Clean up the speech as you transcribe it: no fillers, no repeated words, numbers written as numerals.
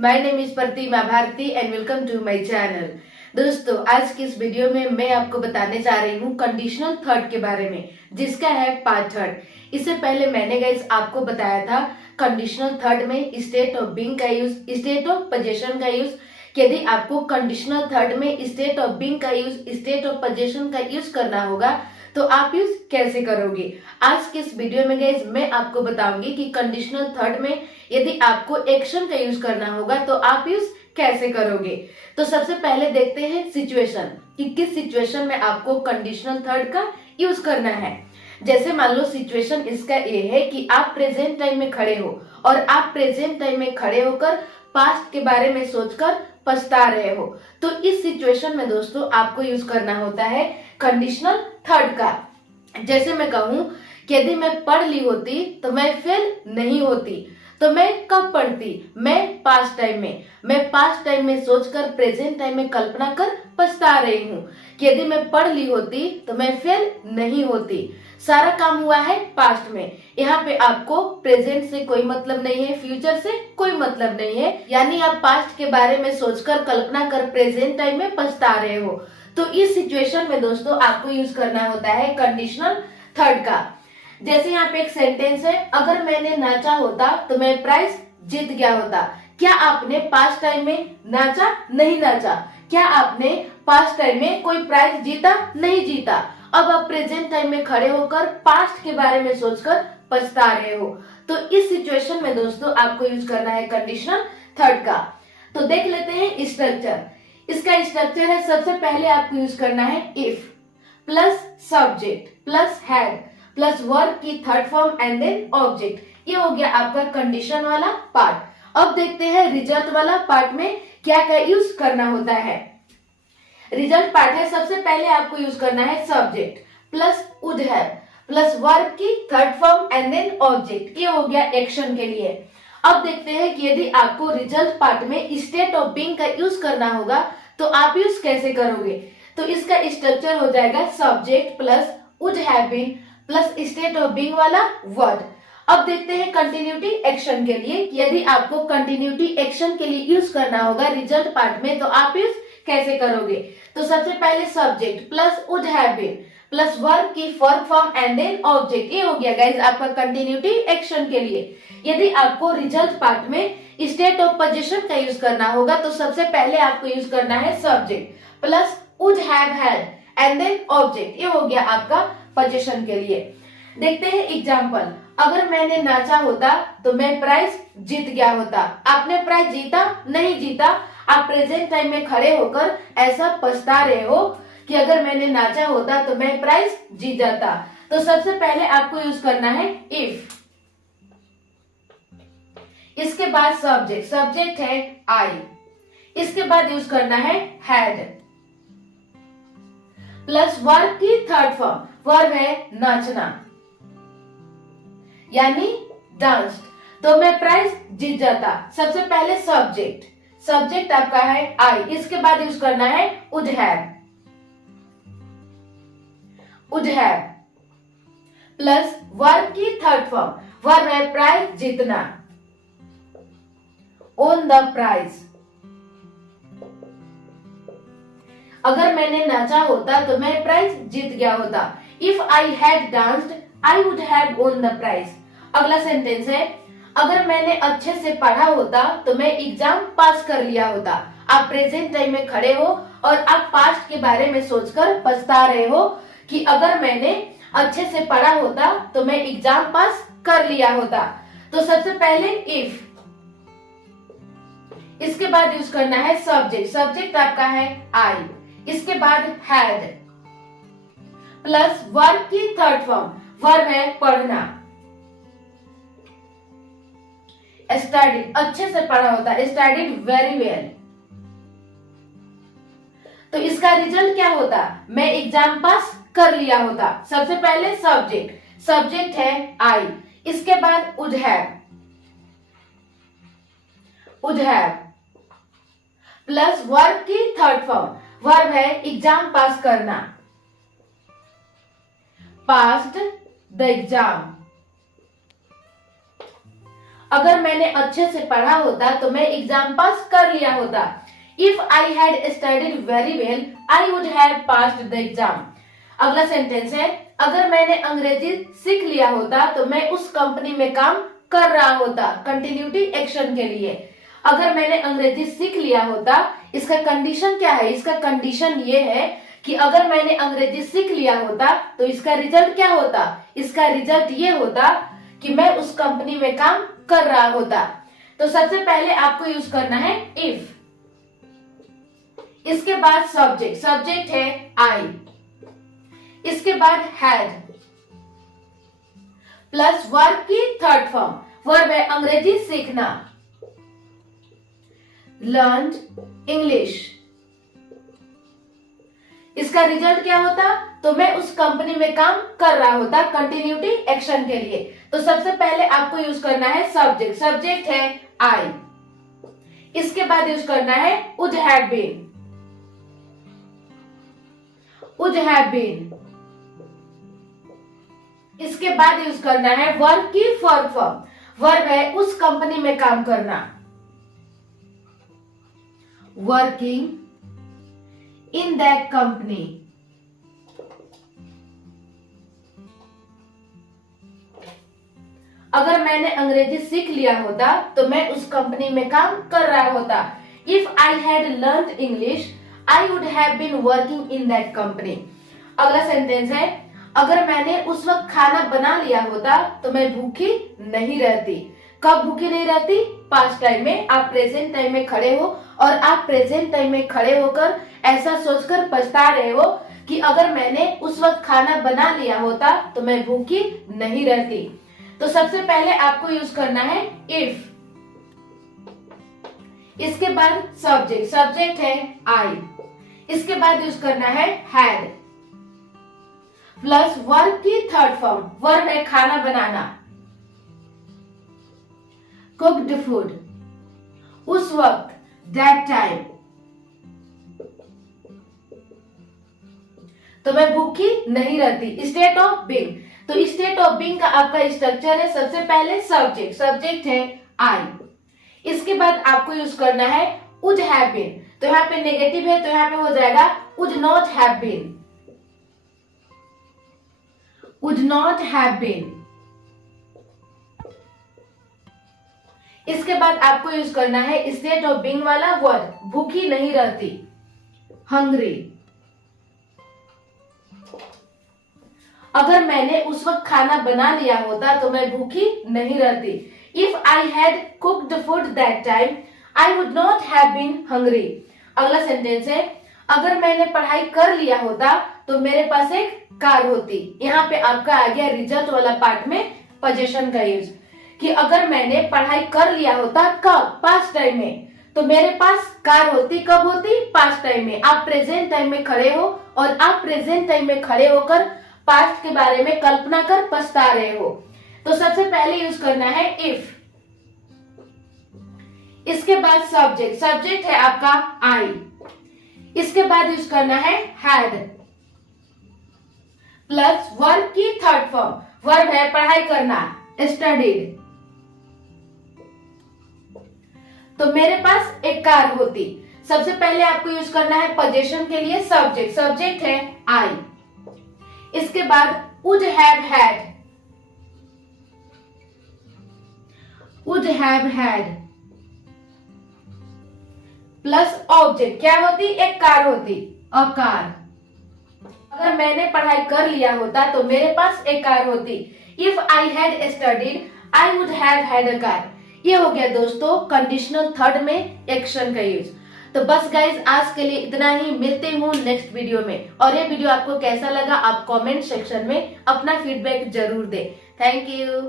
My name is Pratima Bharti and welcome to my channel. दोस्तों, आज की इस वीडियो में मैं आपको बताने जा रही हूँ कंडीशनल थर्ड के बारे में, जिसका है पार्ट थर्ड। इससे पहले मैंने गाइस आपको बताया था कंडीशनल थर्ड में स्टेट ऑफ बीइंग का यूज, स्टेट ऑफ पोजीशन का यूज। यदि आपको कंडीशनल थर्ड में स्टेट ऑफ बीइंग का यूज, स्टेट ऑफ पोजीशन का यूज करना होगा तो आप यूज कैसे करोगे। आज के इस वीडियो में गाइस मैं आपको बताऊंगी कि कंडीशनल थर्ड में यदि आपको एक्शन का यूज करना होगा तो आप यूज कैसे करोगे। तो सबसे पहले देखते हैं सिचुएशन कि किस सिचुएशन में आपको कंडीशनल थर्ड का यूज करना है। जैसे मान लो सिचुएशन इसका ये है कि आप प्रेजेंट टाइम में खड़े हो और आप प्रेजेंट टाइम में खड़े होकर पास्ट के बारे में सोचकर पछता रहे हो, तो इस सिचुएशन में दोस्तों आपको यूज करना होता है कंडीशनल थर्ड का। जैसे मैं कहूं कि यदि मैं पढ़ ली होती तो मैं फेल नहीं होती, तो मैं कब पढ़ती? मैं पास्ट टाइम में सोचकर प्रेजेंट टाइम में कल्पना कर पछता रही हूँ कि यदि मैं पढ़ ली होती तो मैं फेल नहीं होती। सारा काम हुआ है पास्ट में, यहाँ पे आपको प्रेजेंट से कोई मतलब नहीं है, फ्यूचर से कोई मतलब नहीं है। यानी आप पास्ट के बारे में सोचकर कल्पना कर प्रेजेंट टाइम में पछता रहे हो। तो इस सिचुएशन में दोस्तों आपको यूज करना होता है कंडीशनल थर्ड का। जैसे यहाँ पे एक सेंटेंस है, अगर मैंने नाचा होता तो मैं प्राइज जीत गया होता। क्या आपने पास्ट टाइम में नाचा? नहीं नाचा। क्या आपने पास्ट टाइम में कोई प्राइज जीता? नहीं जीता। अब आप प्रेजेंट टाइम में खड़े होकर पास्ट के बारे में सोचकर पछता रहे हो। तो इस सिचुएशन में दोस्तों आपको यूज करना है कंडीशनल थर्ड का। तो देख लेते हैं स्ट्रक्चर। इसका स्ट्रक्चर है, सबसे पहले आपको यूज करना है if plus subject plus had plus verb की third form and then object. ये हो गया आपका कंडीशन वाला पार्ट। अब देखते हैं रिजल्ट वाला पार्ट में क्या क्या यूज करना होता है। रिजल्ट पार्ट है, सबसे पहले आपको यूज करना है subject plus would have plus verb की third form and then object. ये हो गया एक्शन के लिए। अब देखते हैं कि यदि आपको रिजल्ट पार्ट में स्टेट ऑफ बीइंग का यूज करना होगा तो आप यूज कैसे करोगे। तो इसका स्ट्रक्चर हो जाएगा subject plus would have been plus state of being वाला वर्ड। अब देखते हैं कंटिन्यूटी एक्शन के लिए, यदि आपको कंटिन्यूटी एक्शन के लिए यूज करना होगा रिजल्ट पार्ट में तो आप यूज कैसे करोगे। तो सबसे पहले subject plus would have been plus verb की first form and then object. ये हो गया गाइस आपका कंटिन्यूटी एक्शन के लिए। यदि आपको रिजल्ट पार्ट में स्टेट ऑफ पोजीशन का यूज करना होगा तो सबसे पहले आपको यूज करना है subject plus would have had and then object. ये हो गया आपका पोजीशन के लिए। देखते हैं एग्जांपल, अगर मैंने नाचा होता तो मैं प्राइज जीत गया होता। आपने प्राइज जीता? नहीं जीता। आप प्रेजेंट टाइम में खड़े होकर ऐसा पछता रहे हो कि अगर मैंने नाचा होता तो मैं प्राइज जीत जाता। तो सबसे पहले आपको यूज करना है इफ, इसके बाद सब्जेक्ट, सब्जेक्ट है आई, इसके बाद यूज करना है हैड प्लस वर्ब की थर्ड फॉर्म, वर्ब है नाचना यानी डांस, तो मैं प्राइज जीत जाता। सबसे पहले सब्जेक्ट, सब्जेक्ट आपका है आई, इसके बाद यूज करना है वुड हैव प्लस वर्ब की थर्ड फॉर्म, वर्ब है प्राइज जीतना, ओन द प्राइज। अगर मैंने नाचा होता तो मैं प्राइज जीत गया होता। If I had danced I would have won the prize. अगला सेंटेंस है, अगर मैंने अच्छे से पढ़ा होता तो मैं एग्जाम पास कर लिया होता। आप प्रेजेंट टाइम में खड़े हो और आप पास्ट के बारे में सोचकर पछता रहे हो कि अगर मैंने अच्छे से पढ़ा होता तो मैं एग्जाम पास कर लिया होता। तो सबसे पहले इफ, इसके बाद यूज करना है सब्जेक्ट, सब्जेक्ट आपका है आई, इसके बाद हैड प्लस वर्ब की थर्ड फॉर्म, वर्ब है पढ़ना, स्टडीड, अच्छे से पढ़ा होता, स्टडीड वेरी वेल। तो इसका रिजल्ट क्या होता? मैं एग्जाम पास कर लिया होता। सबसे पहले सब्जेक्ट, सब्जेक्ट है आई, इसके बाद वुड हैव प्लस वर्ब की थर्ड फॉर्म, वर्ब है एग्जाम पास करना, पास्ड द एग्जाम। अगर मैंने अच्छे से पढ़ा होता तो मैं एग्जाम पास कर लिया होता। If I had studied very well I would have passed the exam. अगला सेंटेंस है, अगर मैंने अंग्रेजी सीख लिया होता तो मैं उस कंपनी में काम कर रहा होता। कंटिन्यूटी एक्शन के लिए, अगर मैंने अंग्रेजी सीख लिया होता, इसका कंडीशन क्या है? इसका कंडीशन ये है कि अगर मैंने अंग्रेजी सीख लिया होता तो इसका रिजल्ट क्या होता? इसका रिजल्ट ये होता कि मैं उस कंपनी में काम कर रहा होता। तो सबसे पहले आपको यूज करना है इफ। इसके बाद सब्जेक्ट, सब्जेक्ट है आई। इसके बाद हैड प्लस वर्ब की थर्ड फॉर्म, वर्ब है अंग्रेजी सीखना, लर्न्ड इंग्लिश। इसका रिजल्ट क्या होता? तो मैं उस कंपनी में काम कर रहा होता, कंटिन्यूटी एक्शन के लिए। तो सबसे पहले आपको यूज करना है सब्जेक्ट, सब्जेक्ट है आई। इसके बाद यूज करना है would have been, would have been। इसके बाद यूज करना है वर्ब की फोर्थ फॉर्म, वर्ब है उस कंपनी में काम करना, वर्किंग इन दैट कंपनी। अगर मैंने अंग्रेजी सीख लिया होता तो मैं उस कंपनी में काम कर रहा होता। If I had learned English I would have been working in that company. अगला सेंटेंस है, अगर मैंने उस वक्त खाना बना लिया होता तो मैं भूखी नहीं रहती। कब भूखी नहीं रहती? पास्ट टाइम में। आप प्रेजेंट टाइम में खड़े हो और आप प्रेजेंट टाइम में खड़े होकर ऐसा सोचकर पछता रहे हो कि अगर मैंने उस वक्त खाना बना लिया होता तो मैं भूखी नहीं रहती। तो सबसे पहले आपको यूज करना है इफ। इसके बाद सब्जेक्ट, सब्जेक्ट है आई। इसके बाद यूज करना है हैड प्लस वर्ब की थर्ड फॉर्म, वर्ब है खाना बनाना, कुक्ड फूड, उस वक्त, दैट टाइम। तो मैं भूखी नहीं रहती, स्टेट ऑफ बीइंग। तो स्टेट ऑफ बीइंग का आपका स्ट्रक्चर है, सबसे पहले सब्जेक्ट, सब्जेक्ट है आई। इसके बाद आपको यूज करना है would have been। तो यहाँ पे नेगेटिव है तो यहाँ पे हो जाएगा would not have been, would not have been। इसके बाद आपको यूज करना है स्टेट ऑफ बीइंग वाला वर्ड, भूखी नहीं रहती, हंग्री। अगर मैंने उस वक्त खाना बना लिया होता तो मैं भूखी नहीं रहती। If I had cooked food that time I would not have been hungry. अगला सेंटेंस है, अगर मैंने पढ़ाई कर लिया होता तो मेरे पास एक कार होती। यहाँ पे आपका आ गया रिजल्ट वाला पार्ट में पोजीशन का यूज, कि अगर मैंने पढ़ाई कर लिया होता, कब? पास्ट टाइम में, तो मेरे पास कार होती। कब होती? पास्ट टाइम में। आप प्रेजेंट टाइम में खड़े हो और आप प्रेजेंट टाइम में खड़े होकर पास्ट के बारे में कल्पना कर पछता रहे हो। तो सबसे पहले यूज करना है इफ। इसके बाद सब्जेक्ट, सब्जेक्ट है आपका आई। इसके बाद यूज करना है हैड प्लस वर्ब की थर्ड फॉर्म, वर्ब है पढ़ाई करना, स्टडीड। तो मेरे पास एक कार होती। सबसे पहले आपको यूज करना है पोजीशन के लिए सब्जेक्ट, सब्जेक्ट है आई। इसके बाद would have had, would have had plus object, क्या होती? एक कार होती, अ कार। अगर मैंने पढ़ाई कर लिया होता तो मेरे पास एक कार होती। If I had studied I would have had a car. ये हो गया दोस्तों कंडीशनल थर्ड में एक्शन का यूज। तो बस गाइज आज के लिए इतना ही, मिलते हूँ नेक्स्ट वीडियो में। और ये वीडियो आपको कैसा लगा आप कमेंट सेक्शन में अपना फीडबैक जरूर दें। Thank you.